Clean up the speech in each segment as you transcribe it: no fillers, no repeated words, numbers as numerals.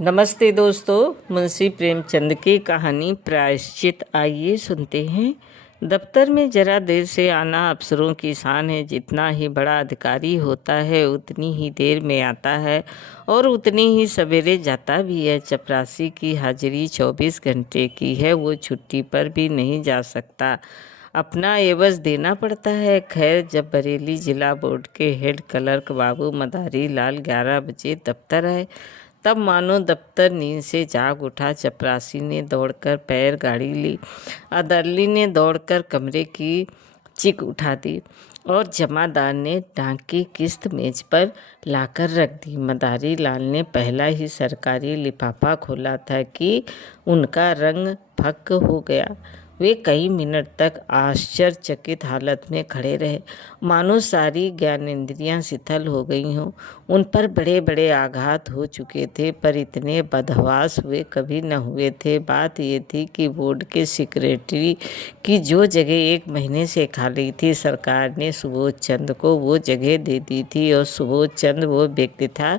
नमस्ते दोस्तों, मुंशी प्रेमचंद की कहानी प्रायश्चित आइए सुनते हैं। दफ्तर में जरा देर से आना अफसरों की शान है। जितना ही बड़ा अधिकारी होता है उतनी ही देर में आता है और उतनी ही सवेरे जाता भी है। चपरासी की हाजिरी 24 घंटे की है, वो छुट्टी पर भी नहीं जा सकता, अपना एवज देना पड़ता है। खैर, जब बरेली जिला बोर्ड के हेड क्लर्क बाबू मदारी लाल 11 बजे दफ्तर आए तब मानो दफ्तर नींद से जाग उठा। चपरासी ने दौड़कर पैर गाड़ी ली, अदरली ने दौड़कर कमरे की चिक उठा दी और जमादार ने डाक की किस्त मेज पर लाकर रख दी। मदारी लाल ने पहला ही सरकारी लिफाफा खोला था कि उनका रंग फक्क हो गया। वे कई मिनट तक आश्चर्यचकित हालत में खड़े रहे, मानो सारी ज्ञानेंद्रियां शिथिल हो गई हों। उन पर बड़े बड़े आघात हो चुके थे, पर इतने बदहवास वे कभी न हुए थे। बात ये थी कि बोर्ड के सेक्रेटरी की जो जगह 1 महीने से खाली थी, सरकार ने सुबोध चंद को वो जगह दे दी थी। और सुबोध चंद वो व्यक्ति था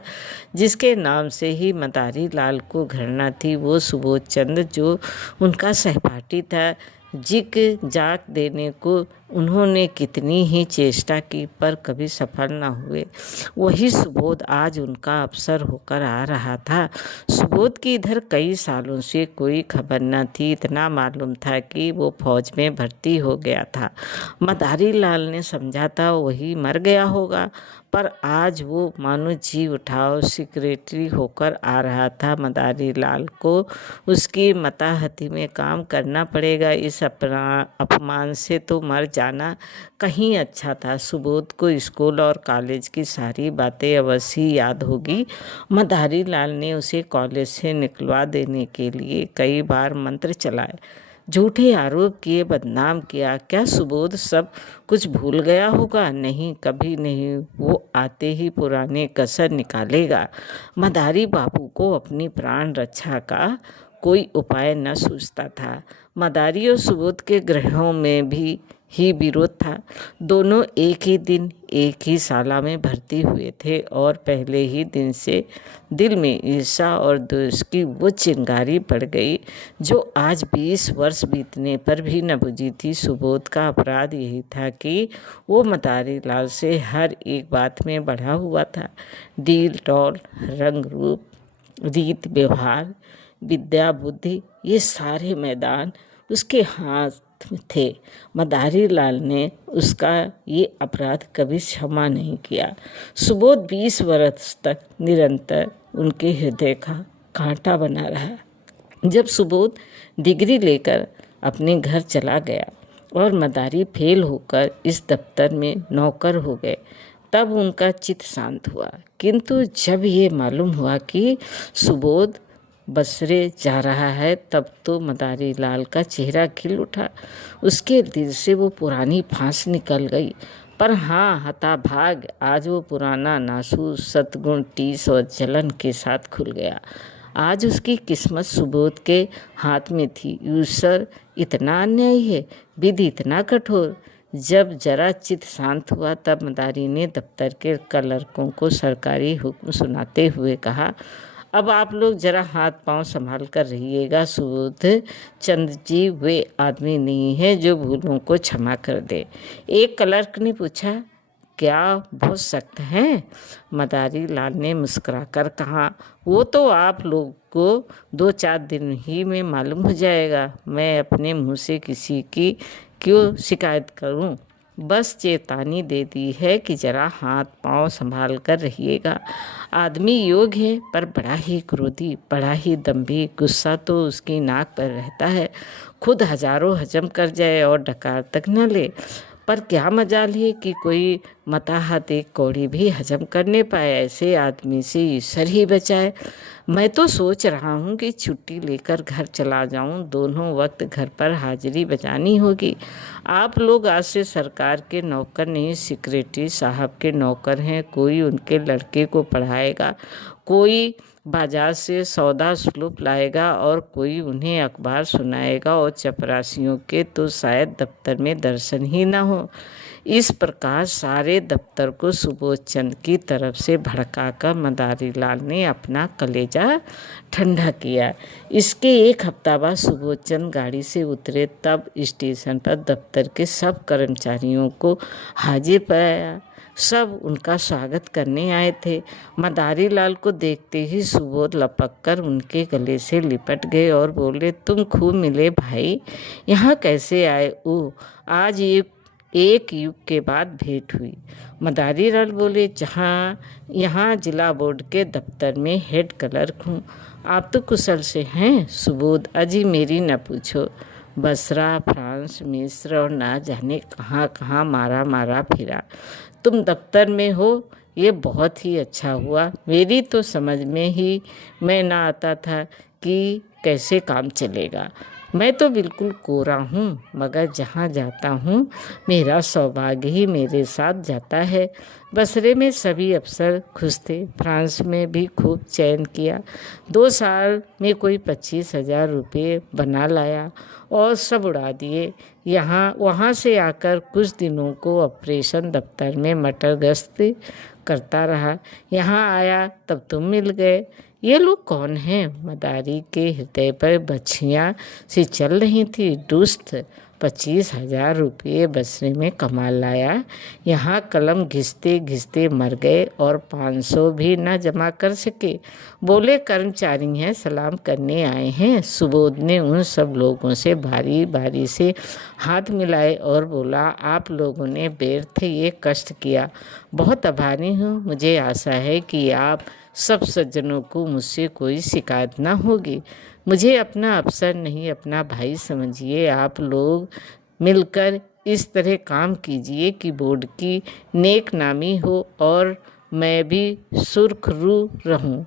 जिसके नाम से ही मदारी लाल को घृणा थी। वो सुबोध चंद जो उनका सहपाठी था। जिक जाक देने को उन्होंने कितनी ही चेष्टा की पर कभी सफल न हुए। वही सुबोध आज उनका अफसर होकर आ रहा था। सुबोध की इधर कई सालों से कोई खबर न थी। इतना मालूम था कि वो फौज में भर्ती हो गया था। मदारी लाल ने समझा था वही मर गया होगा, पर आज वो मानो जी उठाओ सेक्रेटरी होकर आ रहा था। मदारी लाल को उसकी मताहती में काम करना पड़ेगा। इस अपमान से तो मर जाना कहीं अच्छा था। सुबोध को स्कूल और कॉलेज की सारी बातें अवश्य याद होगी। मदारी लाल ने उसे कॉलेज से निकलवा देने के लिए कई बार मंत्र चलाए, झूठे आरोप किए, बदनाम किया। क्या सुबोध सब कुछ भूल गया होगा? नहीं, कभी नहीं। वो आते ही पुराने कसर निकालेगा। मदारी बाबू को अपनी प्राण रक्षा का कोई उपाय न सूझता था। मदारी और सुबोध के ग्रहों में भी ही विरोध था। दोनों एक ही दिन एक ही शाला में भर्ती हुए थे और पहले ही दिन से दिल में ईर्ष्या और द्वेष की वो चिंगारी पड़ गई जो आज 20 वर्ष बीतने पर भी न बुझी थी। सुबोध का अपराध यही था कि वो मदारी लाल से हर एक बात में बढ़ा हुआ था। डील टॉल, रंग रूप, रीत व्यवहार, विद्या बुद्धि, ये सारे मैदान उसके हाथ में थे। मदारी लाल ने उसका ये अपराध कभी क्षमा नहीं किया। सुबोध 20 वर्ष तक निरंतर उनके हृदय का कांटा बना रहा। जब सुबोध डिग्री लेकर अपने घर चला गया और मदारी फेल होकर इस दफ्तर में नौकर हो गए, तब उनका चित्त शांत हुआ। किंतु जब ये मालूम हुआ कि सुबोध बसरे जा रहा है, तब तो मदारी लाल का चेहरा खिल उठा। उसके दिल से वो पुरानी फांस निकल गई। पर हाँ, हताभाग, आज वो पुराना नासूस सद्गुण टीस और जलन के साथ खुल गया। आज उसकी किस्मत सुबोध के हाथ में थी। ईश्वर इतना अन्यायी है, विधि इतना कठोर। जब जरा चित्त शांत हुआ तब मदारी ने दफ्तर के क्लर्कों को सरकारी हुक्म सुनाते हुए कहा, अब आप लोग जरा हाथ पांव संभाल कर रहिएगा। सुबोध चंद जी वे आदमी नहीं है जो भूलों को क्षमा कर दे। एक क्लर्क ने पूछा, क्या बहुत सख्त हैं? मदारी लाल ने मुस्कुराकर कहा, वो तो आप लोग को 2-4 दिन ही में मालूम हो जाएगा। मैं अपने मुंह से किसी की क्यों शिकायत करूं? बस चेतावनी दे दी है कि जरा हाथ पांव संभाल कर रहिएगा। आदमी योग्य है पर बड़ा ही क्रोधी, बड़ा ही दंभी। गुस्सा तो उसकी नाक पर रहता है, खुद हजारों हजम कर जाए और डकार तक न ले। पर क्या मजाल है कि कोई मताहत एक कौड़ी भी हजम करने पाए। ऐसे आदमी से ईश्वर ही बचाए। मैं तो सोच रहा हूँ कि छुट्टी लेकर घर चला जाऊँ। दोनों वक्त घर पर हाजिरी बजानी होगी। आप लोग आज से सरकार के नौकर नहीं, सेक्रेटरी साहब के नौकर हैं। कोई उनके लड़के को पढ़ाएगा, कोई बाजार से सौदा सुलूप लाएगा और कोई उन्हें अखबार सुनाएगा। और चपरासियों के तो शायद दफ्तर में दर्शन ही ना हो। इस प्रकार सारे दफ्तर को सुबोध चंद की तरफ से भड़काकर मदारी लाल ने अपना कलेजा ठंडा किया। इसके एक हफ्ता बाद सुबोध चंद गाड़ी से उतरे, तब स्टेशन पर दफ्तर के सब कर्मचारियों को हाजिर पाया। सब उनका स्वागत करने आए थे। मदारी लाल को देखते ही सुबोध लपक कर उनके गले से लिपट गए और बोले, तुम खूब मिले भाई, यहाँ कैसे आए? ओ, आज एक युग के बाद भेंट हुई। मदारी लाल बोले, यहाँ जिला बोर्ड के दफ्तर में हेड क्लर्क हूँ। आप तो कुशल से हैं? सुबोध, अजी मेरी न पूछो, बसरा, फ्रांस, मिस्र और ना जाने कहाँ कहाँ मारा फिरा। तुम दफ्तर में हो, ये बहुत ही अच्छा हुआ। मेरी तो समझ में ना आता था कि कैसे काम चलेगा। मैं तो बिल्कुल कोरा हूँ, मगर जहाँ जाता हूँ मेरा सौभाग्य ही मेरे साथ जाता है। बसरे में सभी अफसर खुश थे, फ्रांस में भी खूब चयन किया। 2 साल में कोई 25,000 रुपये बना लाया और सब उड़ा दिए। वहाँ से आकर कुछ दिनों को ऑपरेशन दफ्तर में मटर गश्त करता रहा। यहाँ आया तब तुम मिल गए। ये लोग कौन हैं? मदारी के हृदय पर बछियाँ सी चल रही थी। दुष्ट, 25,000 रुपये बसरे में कमा लाया, यहाँ कलम घिसते घिसते मर गए और 500 भी न जमा कर सके। बोले, कर्मचारी हैं, सलाम करने आए हैं। सुबोध ने उन सब लोगों से बारी बारी से हाथ मिलाए और बोला, आप लोगों ने व्यर्थ ये कष्ट किया, बहुत आभारी हूँ। मुझे आशा है कि आप सब सज्जनों को मुझसे कोई शिकायत ना होगी। मुझे अपना अफसर नहीं, अपना भाई समझिए। आप लोग मिलकर इस तरह काम कीजिए कि बोर्ड की नेक नामी हो और मैं भी सुरखरू रहूं।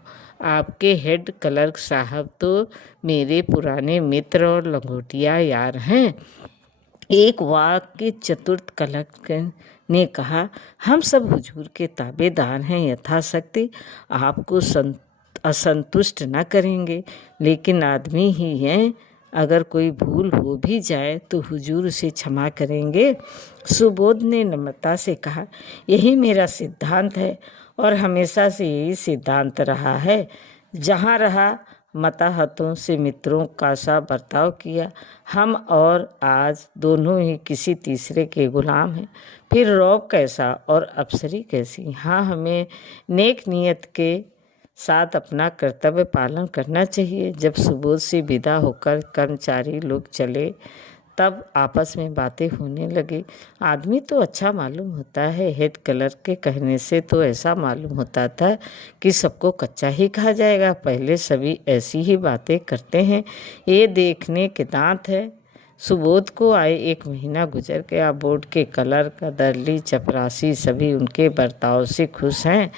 आपके हेड क्लर्क साहब तो मेरे पुराने मित्र और लंगोटिया यार हैं। एक वाक्य चतुर्थ क्लर्क ने कहा, हम सब हुजूर के ताबेदार हैं, यथाशक्ति आपको असंतुष्ट न करेंगे, लेकिन आदमी ही हैं, अगर कोई भूल हो भी जाए तो हुजूर से क्षमा करेंगे। सुबोध ने नम्रता से कहा, यही मेरा सिद्धांत है और हमेशा से यही सिद्धांत रहा है। जहाँ रहा मताहतों से मित्रों का सा बर्ताव किया। हम और आज दोनों ही किसी तीसरे के गुलाम हैं। फिर रौब कैसा और अफसरी कैसी? हाँ, हमें नेक नीयत के साथ अपना कर्तव्य पालन करना चाहिए। जब सुबोध से विदा होकर कर्मचारी लोग चले, तब आपस में बातें होने लगी। आदमी तो अच्छा मालूम होता है। हेड क्लर्क के कहने से तो ऐसा मालूम होता था कि सबको कच्चा ही कहा जाएगा। पहले सभी ऐसी ही बातें करते हैं, ये देखने के दांत है। सुबोध को आए 1 महीना गुजर गया। बोर्ड के क्लर्क, दर्ली, चपरासी सभी उनके बर्ताव से खुश हैं।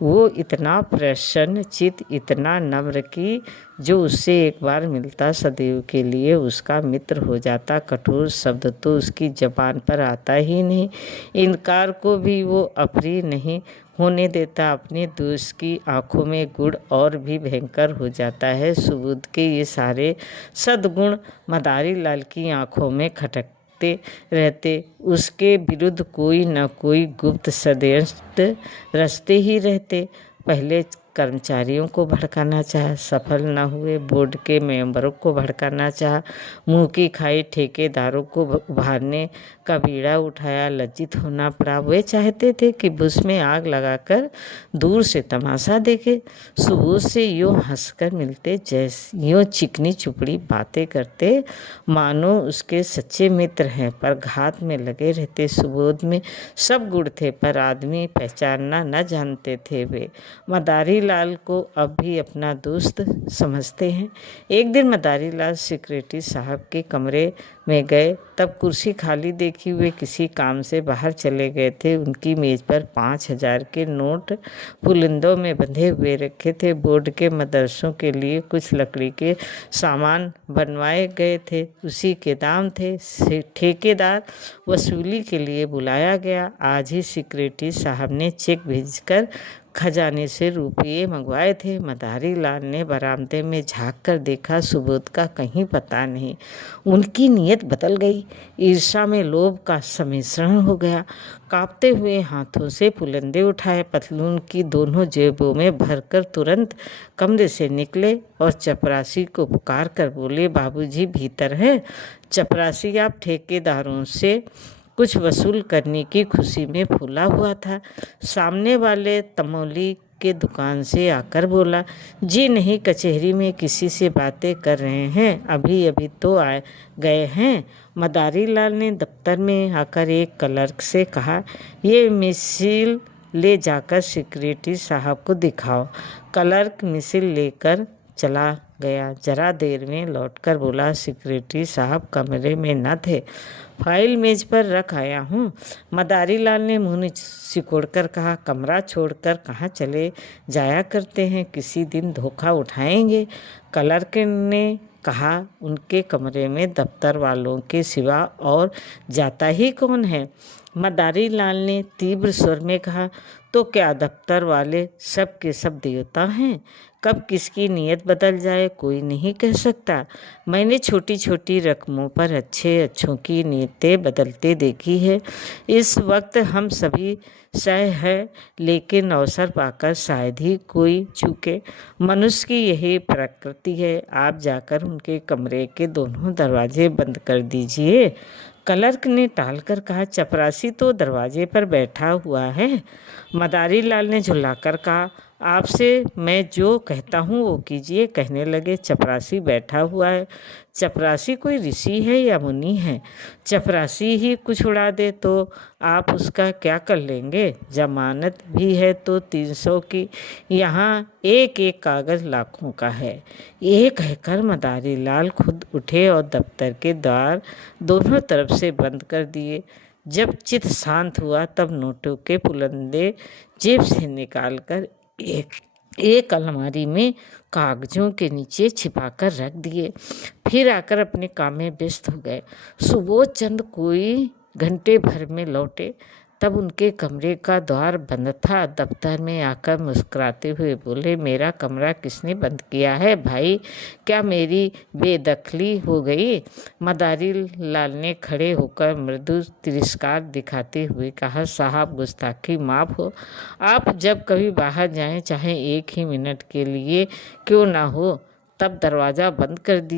वो इतना प्रसन्न चित, इतना नम्र कि जो उससे एक बार मिलता सदैव के लिए उसका मित्र हो जाता। कठोर शब्द तो उसकी जबान पर आता ही नहीं। इनकार को भी वो अप्रिय नहीं होने देता। अपने दोस्त की आंखों में गुण और भी भयंकर हो जाता है। सुबोध के ये सारे सद्गुण मदारी लाल की आंखों में खटकते रहते। उसके विरुद्ध कोई न कोई गुप्त षड्यंत्र रचते ही रहते। पहले कर्मचारियों को भड़काना चाहा, सफल न हुए। बोर्ड के मेंबरों को भड़काना चाहा, मुंह की खाई ठेकेदारों को उभारने का बीड़ा उठाया, लज्जित होना पड़ा। वे चाहते थे कि बुश में आग लगाकर दूर से तमाशा देखे। सुबोध से यूँ हंसकर मिलते, जैसे यूँ चिकनी चुपड़ी बातें करते, मानो उसके सच्चे मित्र हैं, पर घात में लगे रहते। सुबोध में सब गुण थे, पर आदमी पहचानना न जानते थे। वे मदारी लाल को अब भी अपना दोस्त समझते हैं। एक दिन मदारी लाल सेक्रेटरी साहब के कमरे में गए, तब कुर्सी खाली देखी हुए किसी काम से बाहर चले गए थे। उनकी मेज पर 5,000 के नोट पुलिंदों में बंधे हुए रखे थे। बोर्ड के मदरसों के लिए कुछ लकड़ी के सामान बनवाए गए थे, उसी के दाम थे। ठेकेदार वसूली के लिए बुलाया गया। आज ही सेक्रेटरी साहब ने चेक भेजकर खजाने से रुपये मंगवाए थे। मदारी लाल ने बरामदे में झांक कर देखा, सुबोध का कहीं पता नहीं। उनकी नीयत बदल गई। ईर्ष्या में लोभ का सम्मिश्रण हो गया। कांपते हुए हाथों से पुलंदे उठाए, पतलून की दोनों जेबों में भरकर तुरंत कमरे से निकले और चपरासी को पुकार कर बोले, बाबूजी भीतर है। चपरासी आप ठेकेदारों से कुछ वसूल करने की खुशी में फूला हुआ था। सामने वाले तमौली के दुकान से आकर बोला, जी नहीं, कचहरी में किसी से बातें कर रहे हैं, अभी अभी तो आ गए हैं। मदारी लाल ने दफ्तर में आकर एक क्लर्क से कहा, ये मिसिल ले जाकर सेक्रेटरी साहब को दिखाओ। क्लर्क मिसिल लेकर चला गया। जरा देर में लौटकर बोला, सेक्रेटरी साहब कमरे में न थे, फाइल मेज पर रख आया हूँ। मदारी लाल ने मुँह सिकोड़कर कहा, कमरा छोड़कर कहाँ चले जाया करते हैं, किसी दिन धोखा उठाएंगे। क्लर्क ने कहा, उनके कमरे में दफ्तर वालों के सिवा और जाता ही कौन है। मदारी लाल ने तीव्र स्वर में कहा, तो क्या दफ्तर वाले सब के सब देवता हैं? कब किसकी नीयत बदल जाए कोई नहीं कह सकता। मैंने छोटी छोटी रकमों पर अच्छों की नीयतें बदलते देखी है। इस वक्त हम सभी सह है, लेकिन अवसर पाकर शायद ही कोई चूके। मनुष्य की यही प्रकृति है। आप जाकर उनके कमरे के दोनों दरवाजे बंद कर दीजिए। क्लर्क ने टालकर कहा, चपरासी तो दरवाजे पर बैठा हुआ है। मदारी लाल ने झुल्लाकर कहा, आपसे मैं जो कहता हूँ वो कीजिए। कहने लगे, चपरासी बैठा हुआ है। चपरासी कोई ऋषि है या मुनि है? चपरासी ही कुछ उड़ा दे तो आप उसका क्या कर लेंगे? जमानत भी है तो 300 की, यहाँ एक एक कागज़ लाखों का है। ये कहकर मदारी लाल खुद उठे और दफ्तर के द्वार दोनों तरफ से बंद कर दिए। जब चित्त शांत हुआ तब नोटों के पुलंदे जेब से निकालकर एक अलमारी में कागजों के नीचे छिपाकर रख दिए। फिर आकर अपने काम में व्यस्त हो गए। सुबोध चंद कोई घंटे भर में लौटे, तब उनके कमरे का द्वार बंद था। दफ्तर में आकर मुस्कुराते हुए बोले, मेरा कमरा किसने बंद किया है भाई? क्या मेरी बेदखली हो गई? मदारी लाल ने खड़े होकर मृदु तिरस्कार दिखाते हुए कहा, साहब गुस्ताखी माफ हो। आप जब कभी बाहर जाएं, चाहे एक ही मिनट के लिए क्यों ना हो, तब दरवाज़ा बंद कर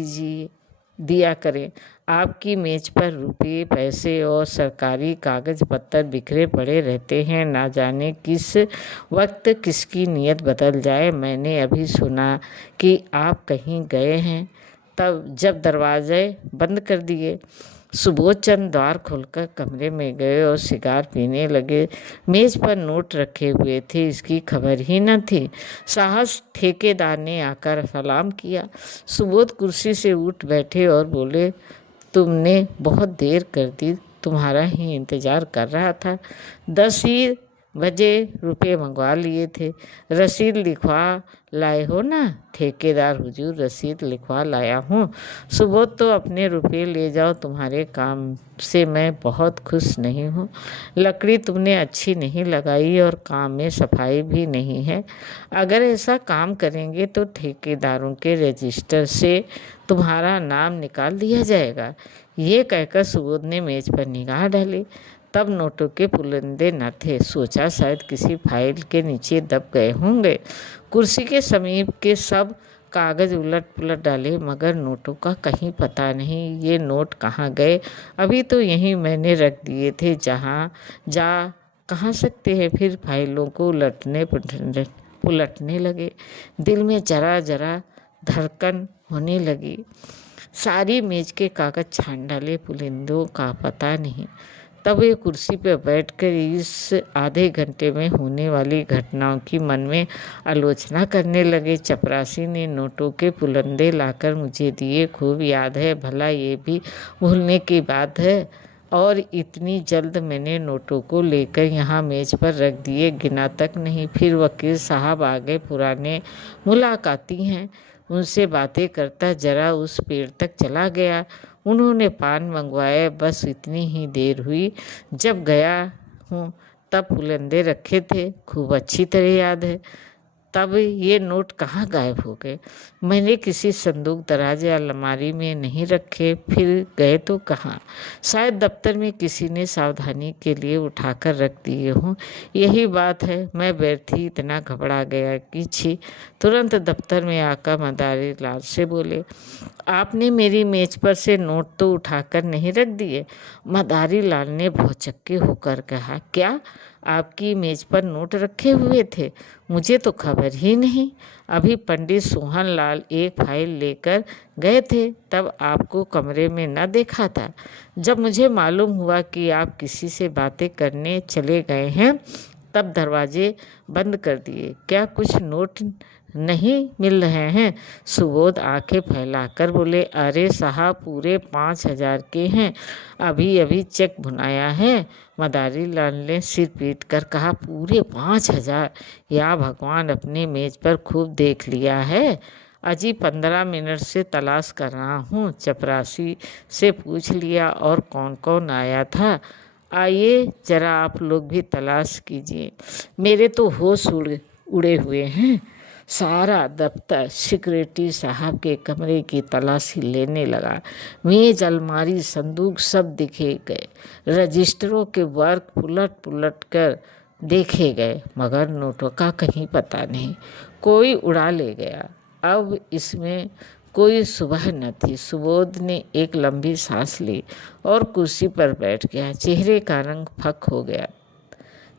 दिया करें। आपकी मेज पर रुपये पैसे और सरकारी कागज पत्तर बिखरे पड़े रहते हैं, ना जाने किस वक्त किसकी नीयत बदल जाए। मैंने अभी सुना कि आप कहीं गए हैं, तब जब दरवाजे बंद कर दिए। सुबोध चंद द्वार खोलकर कमरे में गए और सिगार पीने लगे। मेज पर नोट रखे हुए थे, इसकी खबर ही न थी। साहस ठेकेदार ने आकर सलाम किया। सुबोध कुर्सी से उठ बैठे और बोले, तुमने बहुत देर कर दी, तुम्हारा ही इंतज़ार कर रहा था। 10 ही बजे रुपये मंगवा लिए थे। रसीद लिखवा लाए हो ना? ठेकेदार, हुजूर रसीद लिखवा लाया हूँ। सुबोध, तो अपने रुपये ले जाओ, तुम्हारे काम से मैं बहुत खुश नहीं हूँ। लकड़ी तुमने अच्छी नहीं लगाई और काम में सफाई भी नहीं है। अगर ऐसा काम करेंगे तो ठेकेदारों के रजिस्टर से तुम्हारा नाम निकाल दिया जाएगा। ये कहकर सुबोध ने मेज पर निगाह डाली, तब नोटों के पुलंदे न थे। सोचा शायद किसी फाइल के नीचे दब गए होंगे। कुर्सी के समीप के सब कागज उलट पुलट डाले, मगर नोटों का कहीं पता नहीं। ये नोट कहाँ गए? अभी तो यहीं मैंने रख दिए थे, जहाँ जा कहाँ सकते हैं। फिर फाइलों को उलटने लगे। दिल में जरा जरा धड़कन होने लगी। सारी मेज के कागज छान डाले, पुलिंदों का पता नहीं। तब वे कुर्सी पर बैठकर इस आधे घंटे में होने वाली घटनाओं की मन में आलोचना करने लगे। चपरासी ने नोटों के पुलंदे लाकर मुझे दिए, खूब याद है, भला ये भी भूलने की बात है। और इतनी जल्द मैंने नोटों को लेकर यहाँ मेज पर रख दिए, गिना तक नहीं। फिर वकील साहब आ गए, पुराने मुलाकाती हैं, उनसे बातें करता जरा उस पेड़ तक चला गया। उन्होंने पान मंगवाया, बस इतनी ही देर हुई। जब गया हूँ तब पुलंदे रखे थे, खूब अच्छी तरह याद है। तब ये नोट कहाँ गायब हो गए? मैंने किसी संदूक, दराज या अलमारी में नहीं रखे, फिर गए तो कहाँ? शायद दफ्तर में किसी ने सावधानी के लिए उठाकर रख दिए हों। यही बात है, मैं व्यर्थ ही इतना घबरा गया कि छी। तुरंत दफ्तर में आकर मदारी लाल से बोले, आपने मेरी मेज पर से नोट तो उठाकर नहीं रख दिए? मदारी लाल ने भौचक्के होकर कहा, क्या आपकी मेज पर नोट रखे हुए थे? मुझे तो खबर ही नहीं। अभी पंडित सोहन लाल एक फाइल लेकर गए थे, तब आपको कमरे में न देखा था। जब मुझे मालूम हुआ कि आप किसी से बातें करने चले गए हैं, तब दरवाजे बंद कर दिए। क्या कुछ नोट नहीं मिल रहे हैं? सुबोध आंखें फैलाकर बोले, अरे साहब, पूरे 5,000 के हैं, अभी अभी चेक भुनाया है। मदारी लाल ने सिर पीट कर कहा, पूरे 5,000? या भगवान, अपने मेज पर खूब देख लिया है। अजी 15 मिनट से तलाश कर रहा हूँ। चपरासी से पूछ लिया, और कौन कौन आया था? आइए जरा आप लोग भी तलाश कीजिए। मेरे तो होश उड़े हुए हैं। सारा दफ्तर सिक्योरिटी साहब के कमरे की तलाशी लेने लगा। मेज, अलमारी, संदूक सब दिखे गए। रजिस्टरों के वर्क पुलट पुलट कर देखे गए, मगर नोटों का कहीं पता नहीं। कोई उड़ा ले गया। अब इसमें कोई सुबह न थी। सुबोध ने एक लंबी सांस ली और कुर्सी पर बैठ गया। चेहरे का रंग फक हो गया,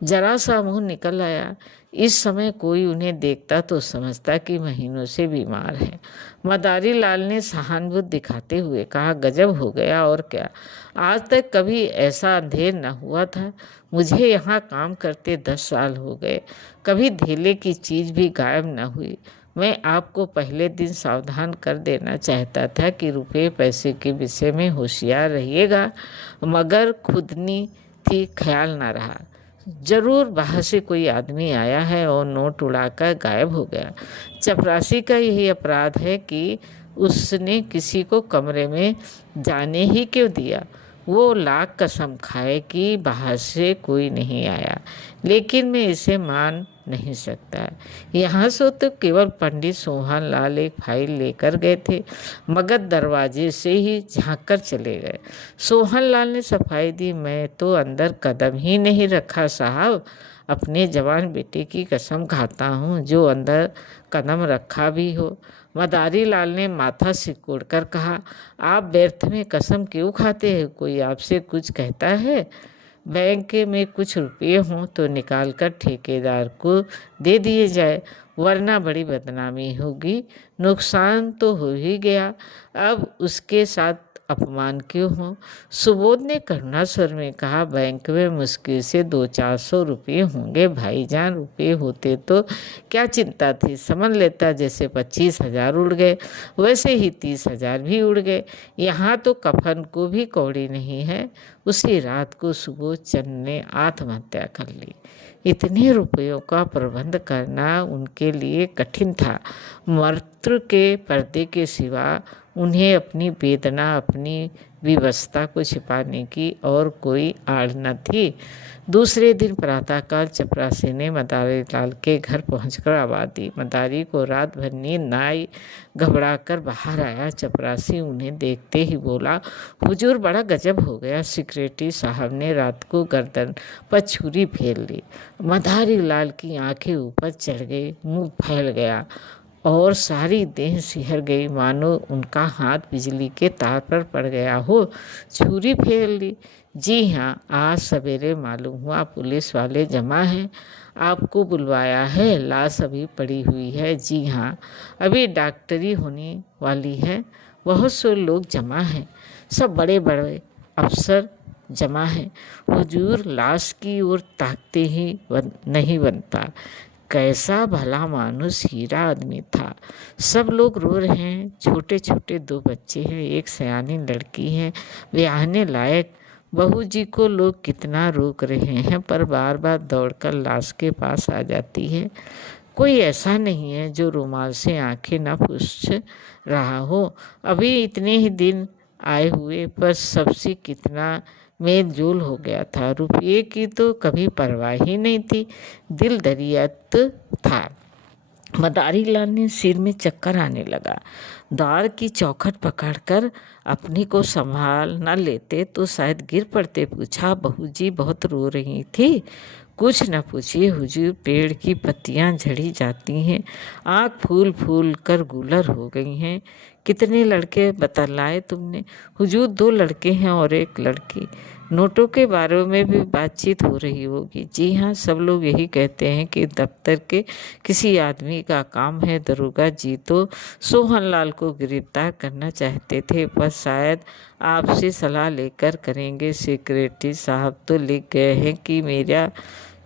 जरा सा मुंह निकल आया। इस समय कोई उन्हें देखता तो समझता कि महीनों से बीमार है। मदारी लाल ने सहानुभूति दिखाते हुए कहा, गजब हो गया, और क्या? आज तक कभी ऐसा अंधेर न हुआ था। मुझे यहाँ काम करते 10 साल हो गए, कभी धेले की चीज़ भी गायब न हुई। मैं आपको पहले दिन सावधान कर देना चाहता था कि रुपये पैसे के विषय में होशियार रहिएगा, मगर खुदनी थी, ख्याल न रहा। जरूर बाहर से कोई आदमी आया है और नोट उड़ाकर गायब हो गया। चपरासी का यही अपराध है कि उसने किसी को कमरे में जाने ही क्यों दिया। वो लाख कसम खाए कि बाहर से कोई नहीं आया, लेकिन मैं इसे मान नहीं सकता। यहाँ से तो केवल पंडित सोहन लाल एक फाइल लेकर गए थे, मगर दरवाजे से ही झांक कर चले गए। सोहन लाल ने सफाई दी, मैं तो अंदर कदम ही नहीं रखा साहब। अपने जवान बेटे की कसम खाता हूँ, जो अंदर कदम रखा भी हो। मदारी लाल ने माथा सिकोड़ कर कहा, आप व्यर्थ में कसम क्यों खाते हैं? कोई आपसे कुछ कहता है? बैंक में कुछ रुपये हों तो निकाल कर ठेकेदार को दे दिए जाए, वरना बड़ी बदनामी होगी। नुकसान तो हो ही गया, अब उसके साथ अपमान क्यों हो? सुबोध ने करुणा स्वर में कहा, बैंक में मुश्किल से 200-400 रुपये होंगे भाईजान। रुपये होते तो क्या चिंता थी, समझ लेता। जैसे 25,000 उड़ गए, वैसे ही 30,000 भी उड़ गए। यहाँ तो कफन को भी कौड़ी नहीं है। उसी रात को सुबोध चंद ने आत्महत्या कर ली। इतने रुपयों का प्रबंध करना उनके लिए कठिन था। मृत्यु के पर्दे के सिवा उन्हें अपनी वेदना, अपनी विवशता को छिपाने की और कोई आड़ न थी। दूसरे दिन प्रातःकाल चपरासी ने मदारी लाल के घर पहुंचकर आवाज़ दी। मदारी को रात भर नींद न आई, घबरा कर बाहर आया। चपरासी उन्हें देखते ही बोला, हुजूर, बड़ा गजब हो गया। सिक्योरिटी साहब ने रात को गर्दन पर छुरी फेर ली। मदारी लाल की आंखें ऊपर चढ़ गई, मुंह फैल गया और सारी देह सिहर गई, मानो उनका हाथ बिजली के तार पर पड़ गया हो। छुरी फेर ली? जी हाँ, आज सवेरे मालूम हुआ पुलिस वाले जमा हैं, आपको बुलवाया है। लाश अभी पड़ी हुई है। जी हाँ, अभी डॉक्टरी होने वाली है। बहुत से लोग जमा हैं, सब बड़े बड़े अफसर जमा हैं। हुजूर, लाश की ओर ताकते ही नहीं बनता। कैसा भला मानुस, हीरा आदमी था। सब लोग रो रहे हैं। छोटे छोटे 2 बच्चे हैं, एक सयानी लड़की है, ब्याहने लायक। बहू जी को लोग कितना रोक रहे हैं, पर बार बार दौड़कर लाश के पास आ जाती है। कोई ऐसा नहीं है जो रुमाल से आंखें न पूछ रहा हो। अभी इतने ही दिन आए हुए, पर सबसे कितना मेल जोल हो गया था। रुपये की तो कभी परवाह ही नहीं थी, दिल दरियात था। मदारी लाल ने सिर में चक्कर आने लगा। द्वार की चौखट पकड़कर अपने को संभाल न लेते तो शायद गिर पड़ते। पूछा, बहू जी बहुत रो रही थी? कुछ न पूछिए हुजूर, पेड़ की पत्तियां झड़ी जाती हैं, आँख फूल फूल कर गूलर हो गई हैं। कितने लड़के बतलाए तुमने? हुजूर 2 लड़के हैं और 1 लड़की। नोटों के बारे में भी बातचीत हो रही होगी। जी हाँ, सब लोग यही कहते हैं कि दफ्तर के किसी आदमी का काम है। दरोगा जी तो सोहनलाल को गिरफ्तार करना चाहते थे, पर शायद आपसे सलाह लेकर करेंगे। सेक्रेटरी साहब तो लिख गए हैं कि मेरा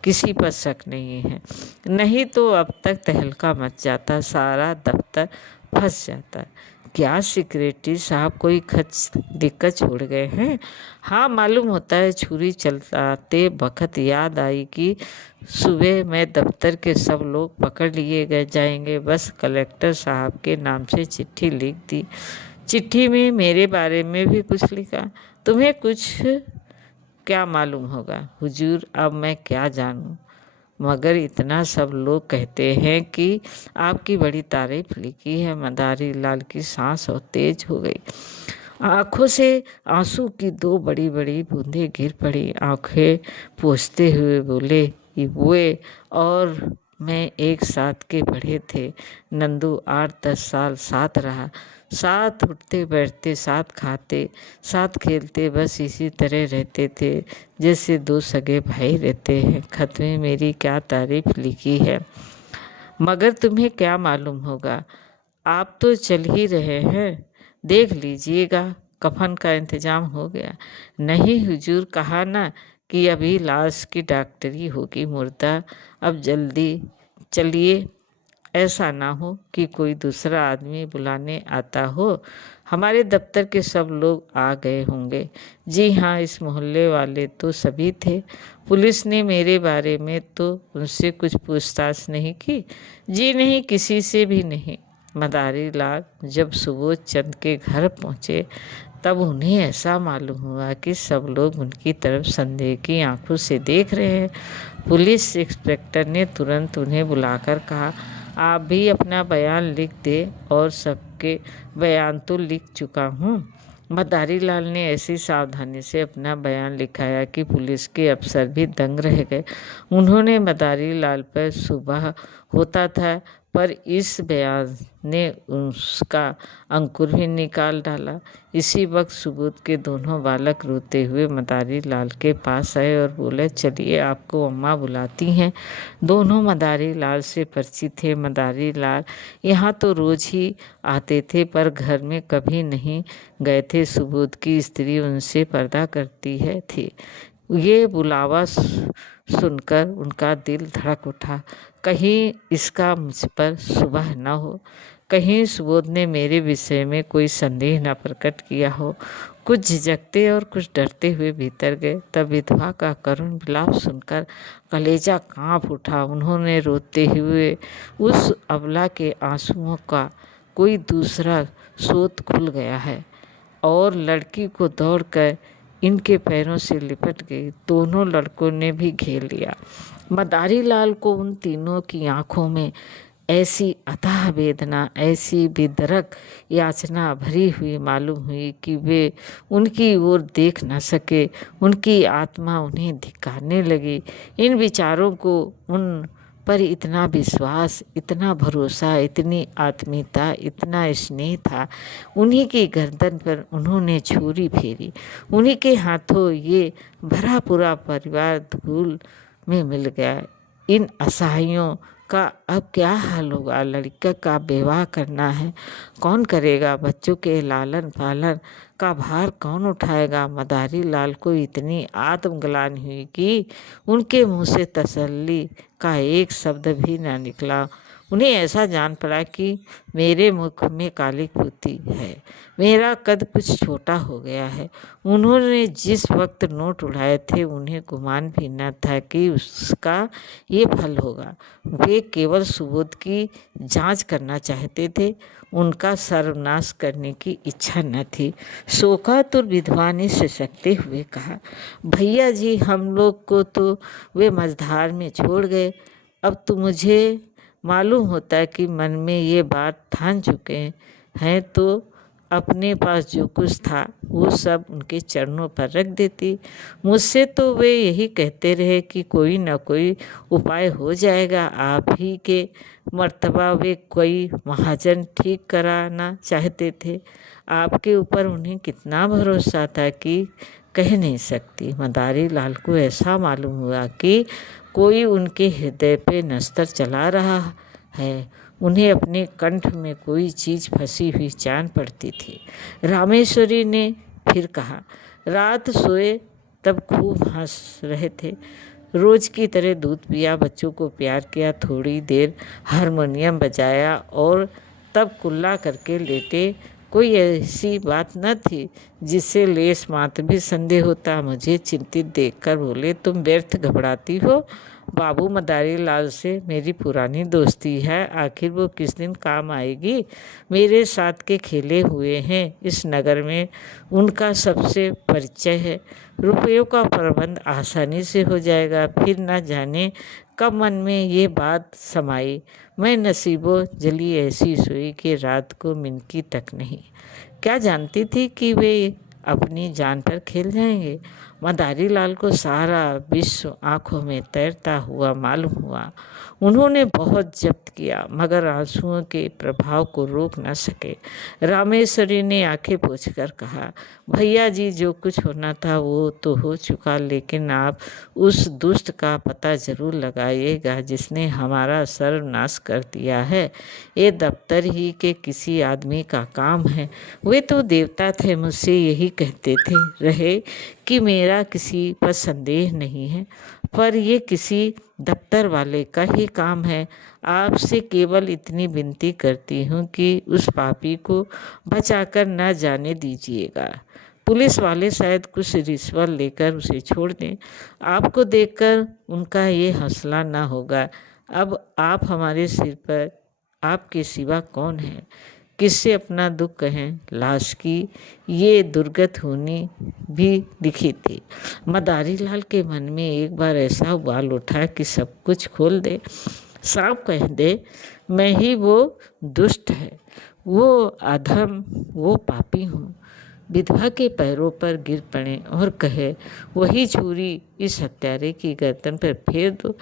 किसी पर शक नहीं है, नहीं तो अब तक तहलका मच जाता, सारा दफ्तर फंस जाता। क्या सेक्रेटरी साहब कोई खत लिखकर छोड़ गए हैं? हाँ, मालूम होता है। छुरी चलाते वक्त याद आई कि सुबह में दफ्तर के सब लोग पकड़ लिए गए जाएंगे, बस कलेक्टर साहब के नाम से चिट्ठी लिख दी। चिट्ठी में मेरे बारे में भी कुछ लिखा? तुम्हें कुछ क्या मालूम होगा हुजूर, अब मैं क्या जानूं, मगर इतना सब लोग कहते हैं कि आपकी बड़ी तारीफ लिखी है। मदारी लाल की सांस और तेज हो गई। आंखों से आंसू की 2 बड़ी बड़ी बूंदें गिर पड़ी। आंखें पोंछते हुए बोले, ये बुए और मैं एक साथ के पढ़े थे। नंदू 8-10 साल साथ रहा, साथ उठते बैठते, साथ खाते, साथ खेलते, बस इसी तरह रहते थे जैसे 2 सगे भाई रहते हैं। खत में मेरी क्या तारीफ लिखी है, मगर तुम्हें क्या मालूम होगा। आप तो चल ही रहे हैं, देख लीजिएगा कफन का इंतजाम हो गया। नहीं हुजूर, कहा ना कि अभी लाश की डॉक्टरी होगी, मुर्दा अब जल्दी चलिए। ऐसा ना हो कि कोई दूसरा आदमी बुलाने आता हो। हमारे दफ्तर के सब लोग आ गए होंगे। जी हाँ, इस मोहल्ले वाले तो सभी थे। पुलिस ने मेरे बारे में तो उनसे कुछ पूछताछ नहीं की? जी नहीं, किसी से भी नहीं। मदारी लाल जब सुबोध चंद के घर पहुँचे तब उन्हें ऐसा मालूम हुआ कि सब लोग उनकी तरफ संदेह की आंखों से देख रहे हैं। पुलिस इंस्पेक्टर ने तुरंत उन्हें बुलाकर कहा, आप भी अपना बयान लिख दे। और सबके बयान तो लिख चुका हूँ। मदारी लाल ने ऐसी सावधानी से अपना बयान लिखाया कि पुलिस के अफसर भी दंग रह गए। उन्होंने मदारी लाल पर सुबह होता था, पर इस बयान ने उसका अंकुर भी निकाल डाला। इसी वक्त सुबोध के दोनों बालक रोते हुए मदारी लाल के पास आए और बोले, चलिए आपको अम्मा बुलाती हैं। दोनों मदारी लाल से परिचित थे। मदारी लाल यहाँ तो रोज ही आते थे, पर घर में कभी नहीं गए थे। सुबोध की स्त्री उनसे पर्दा करती थी। ये बुलावा सुनकर उनका दिल धड़क उठा। कहीं इसका मुझ पर सुबह न हो, कहीं सुबोध ने मेरे विषय में कोई संदेह न प्रकट किया हो। कुछ झिझकते और कुछ डरते हुए भीतर गए। तब विधवा का करुण विलाप सुनकर कलेजा कांप उठा। उन्होंने रोते हुए उस अबला के आंसुओं का कोई दूसरा स्रोत खुल गया है और लड़की को दौड़कर इनके पैरों से लिपट गई। दोनों लड़कों ने भी घेर लिया। मदारी लाल को उन तीनों की आंखों में ऐसी अथाह वेदना, ऐसी बेदरक याचना भरी हुई मालूम हुई कि वे उनकी ओर देख न सके। उनकी आत्मा उन्हें धिक्कारने लगी। इन विचारों को उन पर इतना विश्वास, इतना भरोसा, इतनी आत्मीयता, इतना स्नेह था। उन्हीं की गर्दन पर उन्होंने छुरी फेरी। उन्हीं के हाथों ये भरा पूरा परिवार धूल में मिल गया। इन असहायों का अब क्या हाल होगा? लड़का का विवाह करना है, कौन करेगा? बच्चों के लालन पालन का भार कौन उठाएगा? मदारी लाल को इतनी आत्मग्लानि हुई कि उनके मुंह से तसल्ली का एक शब्द भी न निकला। उन्हें ऐसा जान पड़ा कि मेरे मुख में काली पूती है, मेरा कद कुछ छोटा हो गया है। उन्होंने जिस वक्त नोट उड़ाए थे उन्हें गुमान भी न था कि उसका ये फल होगा। वे केवल सुबोध की जांच करना चाहते थे। उनका सर्वनाश करने की इच्छा न थी। शोकातुर विधवा ने सिसकते हुए कहा, भैया जी, हम लोग को तो वे मझधार में छोड़ गए। अब तो मुझे मालूम होता है कि मन में ये बात ठान चुके हैं, तो अपने पास जो कुछ था वो सब उनके चरणों पर रख देती। मुझसे तो वे यही कहते रहे कि कोई ना कोई उपाय हो जाएगा। आप ही के मर्तबा वे कोई महाजन ठीक कराना चाहते थे। आपके ऊपर उन्हें कितना भरोसा था कि कह नहीं सकती। मदारी लाल को ऐसा मालूम हुआ कि कोई उनके हृदय पे नस्तर चला रहा है। उन्हें अपने कंठ में कोई चीज़ फंसी हुई जान पड़ती थी। रामेश्वरी ने फिर कहा, रात सोए तब खूब हंस रहे थे। रोज की तरह दूध पिया, बच्चों को प्यार किया, थोड़ी देर हारमोनियम बजाया और तब कुल्ला करके लेटे। कोई ऐसी बात न थी जिससे लेस मात्र भी संदेह होता। मुझे चिंतित देखकर बोले, तुम व्यर्थ घबराती हो। बाबू मदारी लाल से मेरी पुरानी दोस्ती है, आखिर वो किस दिन काम आएगी। मेरे साथ के खेले हुए हैं, इस नगर में उनका सबसे परिचय है। रुपयों का प्रबंध आसानी से हो जाएगा। फिर न जाने कब मन में ये बात समाई। मैं नसीबों जली ऐसी सोई कि रात को मिनकी तक नहीं। क्या जानती थी कि वे अपनी जान पर खेल जाएंगे। मदारी लाल को सारा विश्व आंखों में तैरता हुआ मालूम हुआ। उन्होंने बहुत जब्त किया मगर आंसुओं के प्रभाव को रोक न सके। रामेश्वरी ने आंखें पोंछकर कहा, भैया जी, जो कुछ होना था वो तो हो चुका, लेकिन आप उस दुष्ट का पता जरूर लगाइएगा जिसने हमारा सर्वनाश कर दिया है। ये दफ्तर ही के किसी आदमी का काम है। वे तो देवता थे, मुझसे यही कहते थे रहे कि मेरा किसी पर संदेह नहीं है, पर ये किसी दफ्तर वाले का ही काम है। आपसे केवल इतनी विनती करती हूँ कि उस पापी को बचाकर न जाने दीजिएगा। पुलिस वाले शायद कुछ रिश्वत लेकर उसे छोड़ दें। आपको देखकर उनका ये हौसला न होगा। अब आप हमारे सिर पर आपके सिवा कौन है? किससे अपना दुख कहें? लाश की ये दुर्गत होनी भी लिखी थी। मदारी लाल के मन में एक बार ऐसा उबाल उठा कि सब कुछ खोल दे, साफ कह दे, मैं ही वो दुष्ट है, वो अधम, वो पापी हूँ। विधवा के पैरों पर गिर पड़े और कहे, वही छुरी इस हत्यारे की गर्दन पर फेर दो,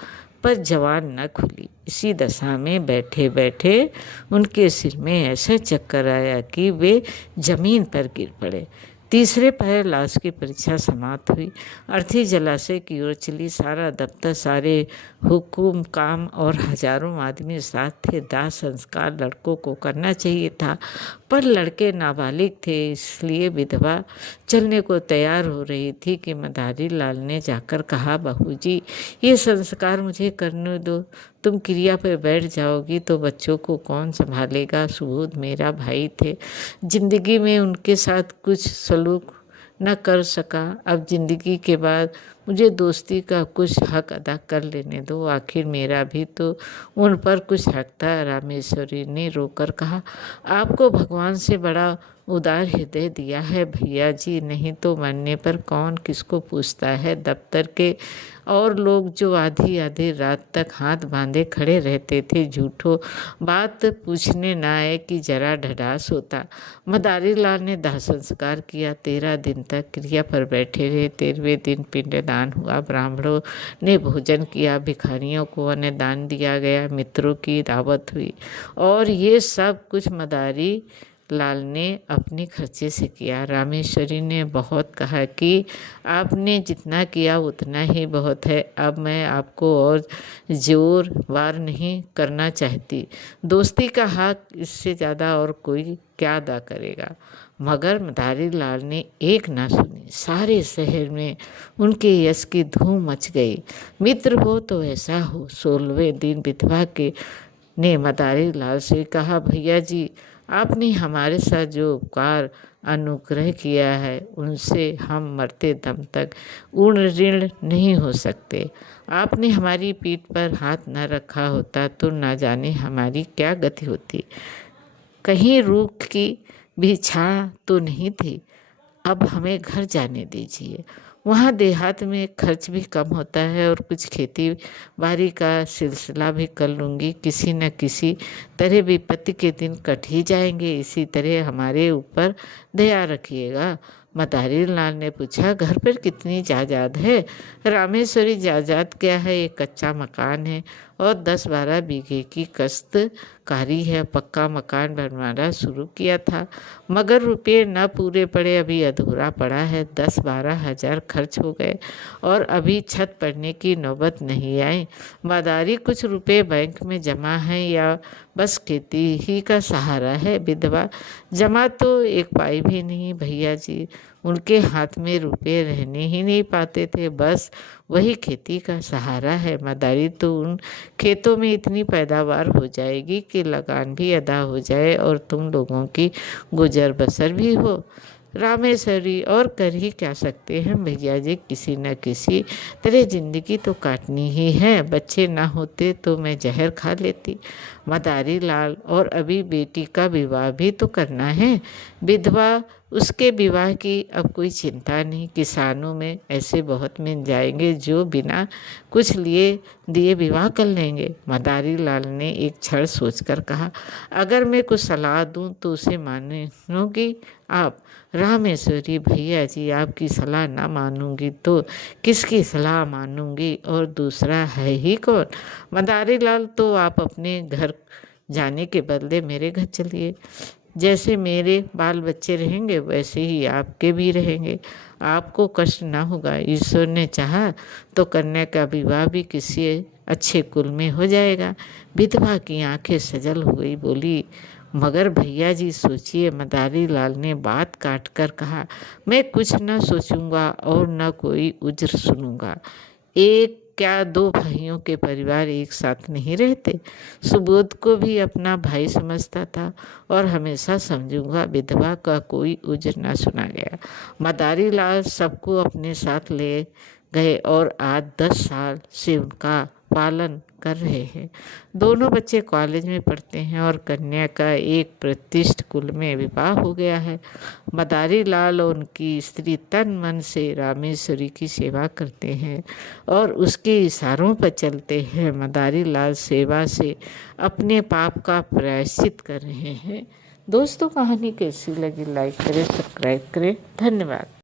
पर जवान न खुली। इसी दशा में बैठे बैठे उनके सिर में ऐसा चक्कर आया कि वे जमीन पर गिर पड़े। तीसरे पहर लाश की परीक्षा समाप्त हुई। अर्थी जलाशय की ओर चली। सारा दफ्तर, सारे हुकुम काम और हजारों आदमी साथ थे। दाह संस्कार लड़कों को करना चाहिए था, पर लड़के नाबालिग थे, इसलिए विधवा चलने को तैयार हो रही थी कि मदारी लाल ने जाकर कहा, बहू जी, ये संस्कार मुझे करने दो। तुम क्रिया पर बैठ जाओगी तो बच्चों को कौन संभालेगा? सुबोध मेरा भाई थे, जिंदगी में उनके साथ कुछ सलूक न कर सका। अब जिंदगी के बाद मुझे दोस्ती का कुछ हक अदा कर लेने दो, आखिर मेरा भी तो उन पर कुछ हक था। रामेश्वरी ने रोकर कहा, आपको भगवान से बड़ा उदार हृदय दिया है भैया जी, नहीं तो मरने पर कौन किसको पूछता है। दफ्तर के और लोग जो आधी आधी रात तक हाथ बांधे खड़े रहते थे, झूठो बात पूछने न आए कि जरा ढढ़ास होता। मदारी लाल ने दाह संस्कार किया। 13 दिन तक क्रिया पर बैठे रहे। 13वें दिन पिंडदान हुआ। ब्राह्मणों ने भोजन किया, भिखारियों को अन्नदान दिया गया, मित्रों की दावत हुई, और ये सब कुछ मदारी लाल ने अपने खर्चे से किया। रामेश्वरी ने बहुत कहा कि आपने जितना किया उतना ही बहुत है, अब मैं आपको और जोर वार नहीं करना चाहती। दोस्ती का हक इससे ज़्यादा और कोई क्या अदा करेगा। मगर मदारी लाल ने एक ना सुनी। सारे शहर में उनके यश की धूम मच गई। मित्र हो तो ऐसा हो। 16वें दिन विधवा के ने मदारी लाल से कहा, भैया जी, आपने हमारे साथ जो उपकार अनुग्रह किया है उनसे हम मरते दम तक ऋण ऋण नहीं हो सकते। आपने हमारी पीठ पर हाथ न रखा होता तो न जाने हमारी क्या गति होती। कहीं रूख की भी छां तो नहीं थी। अब हमें घर जाने दीजिए। वहाँ देहात में खर्च भी कम होता है और कुछ खेती बाड़ी का सिलसिला भी कर लूँगी। किसी न किसी तरह विपत्ति के दिन कट ही जाएंगे। इसी तरह हमारे ऊपर दया रखिएगा। मदारी लाल ने पूछा, घर पर कितनी जायदाद है? रामेश्वरी, जायदाद क्या है, एक कच्चा मकान है और 10-12 बीघे की काश्तकारी है। पक्का मकान बनवाना शुरू किया था मगर रुपये न पूरे पड़े, अभी अधूरा पड़ा है। 10-12 हज़ार खर्च हो गए और अभी छत पड़ने की नौबत नहीं आई। मदारी, कुछ रुपए बैंक में जमा है या बस खेती ही का सहारा है? विधवा, जमा तो एक पाई भी नहीं भैया जी। उनके हाथ में रुपए रहने ही नहीं पाते थे, बस वही खेती का सहारा है। मदारी, तो उन खेतों में इतनी पैदावार हो जाएगी कि लगान भी अदा हो जाए और तुम लोगों की गुजर बसर भी हो। रामेश्वरी, और कर ही क्या सकते हैं भैया जी, किसी न किसी तरह जिंदगी तो काटनी ही है। बच्चे ना होते तो मैं जहर खा लेती। मदारी लाल, और अभी बेटी का विवाह भी तो करना है। विधवा, उसके विवाह की अब कोई चिंता नहीं। किसानों में ऐसे बहुत मिल जाएंगे जो बिना कुछ लिए दिए विवाह कर लेंगे। मदारी लाल ने एक क्षण सोचकर कहा, अगर मैं कुछ सलाह दूं तो उसे मानोगी आप? रामेश्वरी, भैया जी, आपकी सलाह ना मानूंगी तो किसकी सलाह मानूंगी, और दूसरा है ही कौन? मदारी लाल, तो आप अपने घर जाने के बदले मेरे घर चलिए। जैसे मेरे बाल बच्चे रहेंगे वैसे ही आपके भी रहेंगे। आपको कष्ट ना होगा। ईश्वर ने चाहा तो कन्या का विवाह भी किसी अच्छे कुल में हो जाएगा। विधवा की आंखें सजल हो गई, बोली, मगर भैया जी सोचिए। मदारी लाल ने बात काट कर कहा, मैं कुछ न सोचूंगा और न कोई उज्र सुनूंगा। एक क्या दो भाइयों के परिवार एक साथ नहीं रहते? सुबोध को भी अपना भाई समझता था और हमेशा समझूंगा। विधवा का कोई उज्र न सुना गया। मदारी लाल सबको अपने साथ ले गए और आज 10 साल से उनका पालन कर रहे हैं। दोनों बच्चे कॉलेज में पढ़ते हैं और कन्या का एक प्रतिष्ठित कुल में विवाह हो गया है। मदारी लाल और उनकी स्त्री तन मन से रामेश्वरी की सेवा करते हैं और उसके इशारों पर चलते हैं। मदारी लाल सेवा से अपने पाप का प्रायश्चित कर रहे हैं। दोस्तों, कहानी कैसी लगी लाइक करें, सब्सक्राइब करें। धन्यवाद।